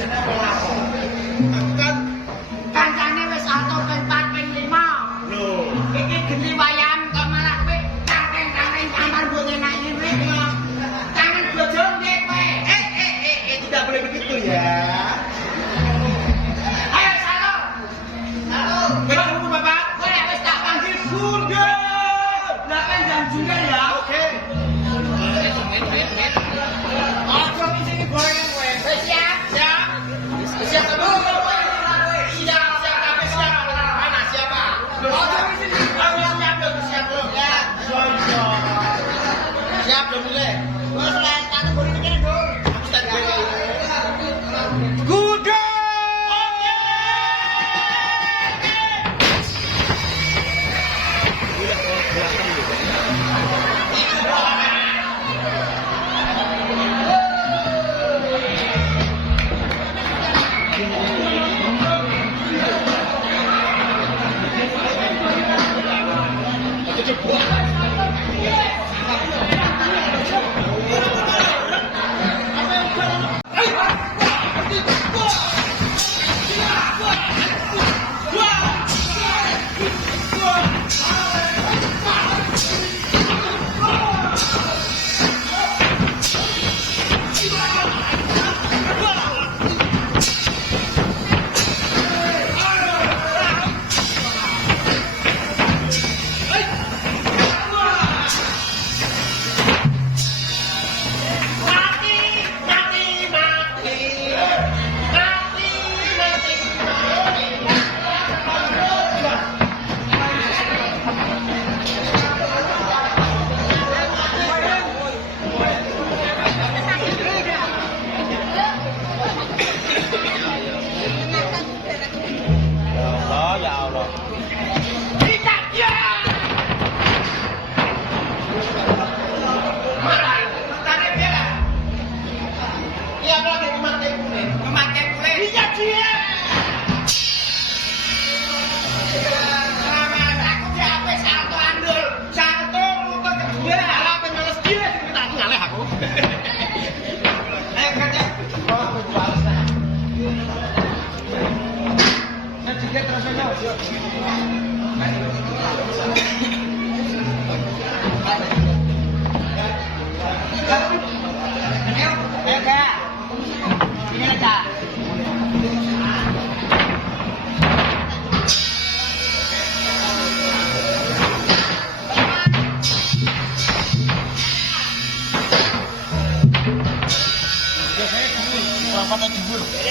Jane wong apa? Aku kan kancane wis atur ping 4 ping 5. lho. Iki geni wayang kok malah kowe kangkeng-kangkeng kamar mbok enak ngene. Kangen bojo piye kowe? Tidak boleh begitu ya. Ayo salo. Salo. Bapak, Bapak. Kowe wis tak panggil Sundel. lah kan jam jungkel ya. Oke. Ojo sini gorengan kowe. Wis siap? Siap. Siap dulu. Siap, tapi siap. Mana siapa? Ojo sini. Siap belum? Ya. Siap belum mulai? Terus lain satu gorengan kene, Dul. Kuda. Ya Allah.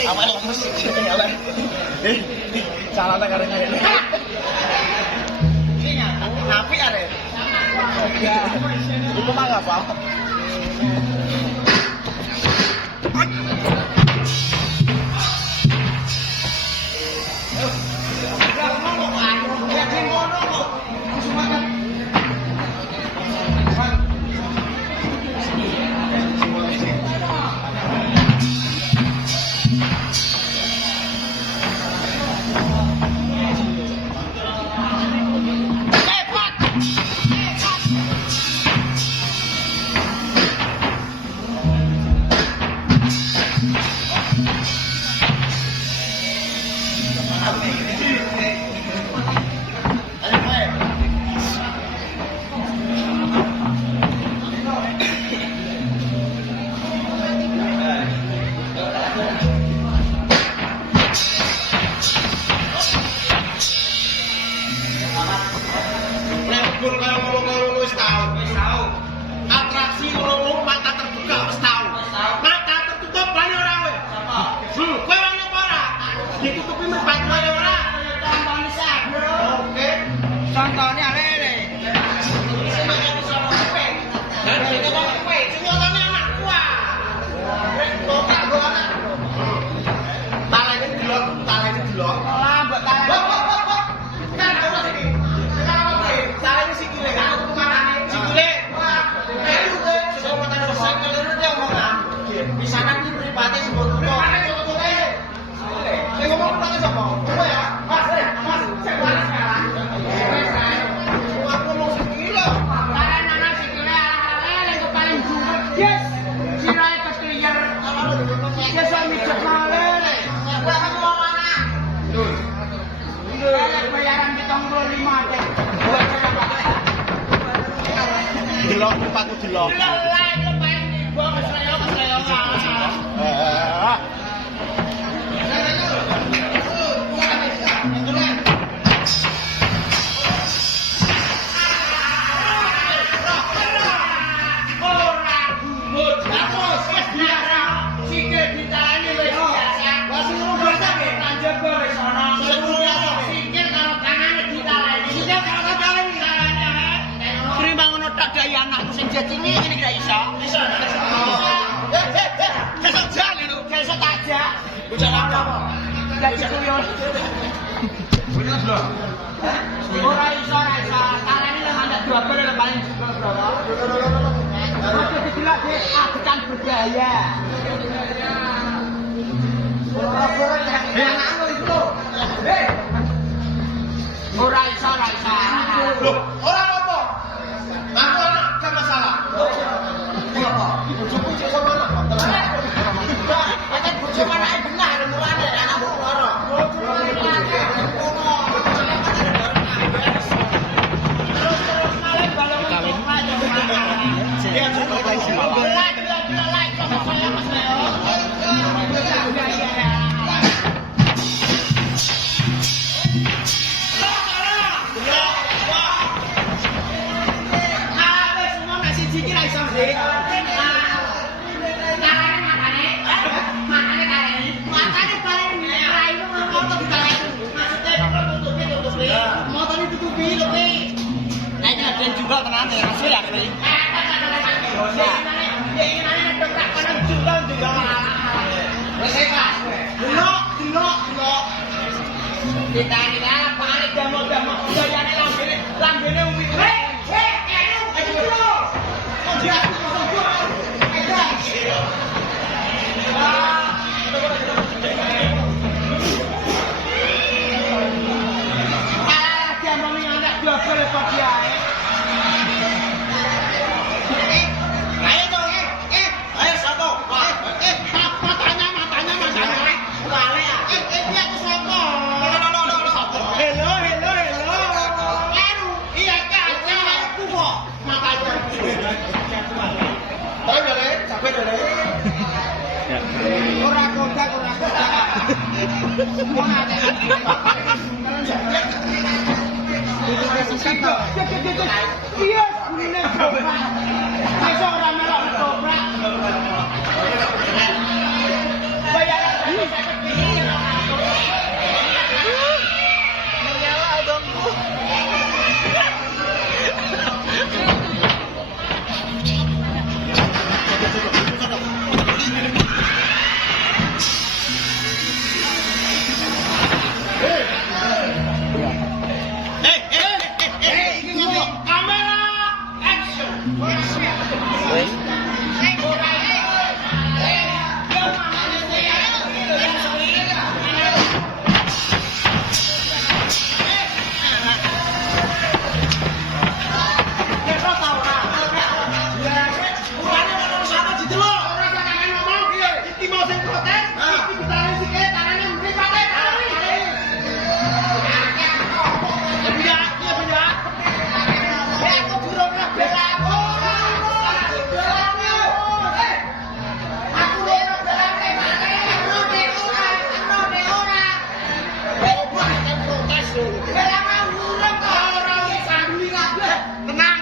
Awal lemes ketinggalan. Calana karena ini. Api are. Itu mah enggak apa-apa. Atraksi ngono mata terbuka wis tau. Mata tertutup bali ora kowe. Kowe wani apa ora? Ditutupi merpati wae ora. Contohnya sak, Bro. Oke. Contohnya lele. Talene delok. Lah, mbok talene. Kan ora siki. Sekarang apa? Talene sikile kan kemana? Sikile. Bisa nanti beripati sebut-sebut. Saya ngomong tentang siapa? Coba ya. Bayaran kita 55 deh. Delok tempatku delok. Gaya anakku sing jadi ini gak iso. Iso. Kesok jalan itu. Kesok aja. Bocah apa? Jadi kuyon. Ora iso. Karene lah mandak double lah paling juga, Bro. Oke dibilang deh, adegan budaya. Ora anakmu itu. Ora iso. Loh, ora apa? Aku anak gak masalah. Bojoku cek sama anak. Nek bojo anake benar mulane anakku loro. Terus malah balong dan juga tenan ya asli ya kali. Kita paling damo-damo gayane lambene umi. Tenang.